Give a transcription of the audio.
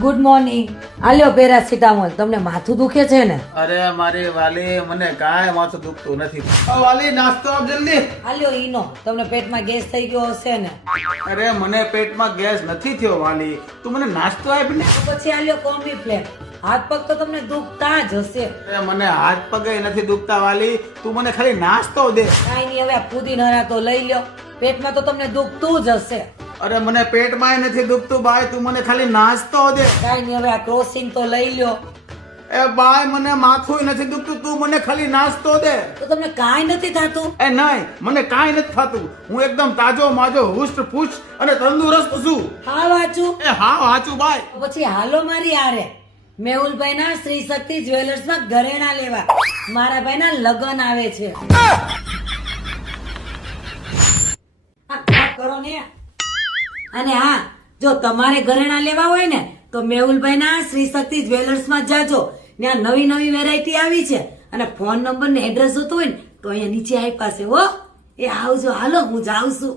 Good morning. આલ્યો paracetamol. તમને માથું દુખે છે ને? અરે મારી વાલી, મને કાંઈ માથું દુખતું નથી. વાલી, નાસ્તો આપ જલ્દી. આલ્યો ઈનો. તમને પેટમાં ગેસ થઈ ગયો હશે ને? અરે મને પેટમાં ગેસ નથી થયો વાલી, તું મને નાસ્તો આપ ને. તો પછી આલ્યો કોમ્બીફ્લેમ. હાથ પગ તો તમને દુખતા જ હશે. અરે મને હાથ પગે નથી દુખતા વાલી, તું મને ખાલી નાસ્તો દે. કાંઈ નહીં, હવે આ ફુદીના તો લઈ લ્યો. પેટમાં તો તમને દુખતું જ હશે. અરે મને પેટમાં નથી દુખતું બાય, તું મને ખાલી નાસ્તો દે. કાંઈ નહીં, હવે આ ક્રોસિંગ તો લઈ લ્યો. એ બાય, મને માથું નથી દુખતું, તું મને ખાલી નાસ્તો દે. તો તમને કાંઈ નથી થતું? એ નહીં, મને કાંઈ નથી થતું. હું એકદમ તાજો માજો હુષ્ટ પુષ્ટ અને તંદુરસ્ત છું. હા વાંચું. એ હા વાંચું બાય. તો પછી હાલો મારી આરે મેહુલભાઈ ના શ્રી શક્તિ જ્વેલર્સ માં ઘરેણા લેવા. મારા ભાઈ ના લગ્ન આવે છે. આ કરો ને. અને હા, જો તમારે ઘરેણા લેવા હોય ને તો મેહુલભાઈ ના શ્રી શક્તિ જ્વેલર્સ માં જાજો. ત્યાં નવી નવી વેરાયટી આવી છે. અને ફોન નંબર ને એડ્રેસ જોતો હોય ને તો અહીંયા નીચે આપ્યા છે હો. એ આવજો, હાલો હું જાઉં છું.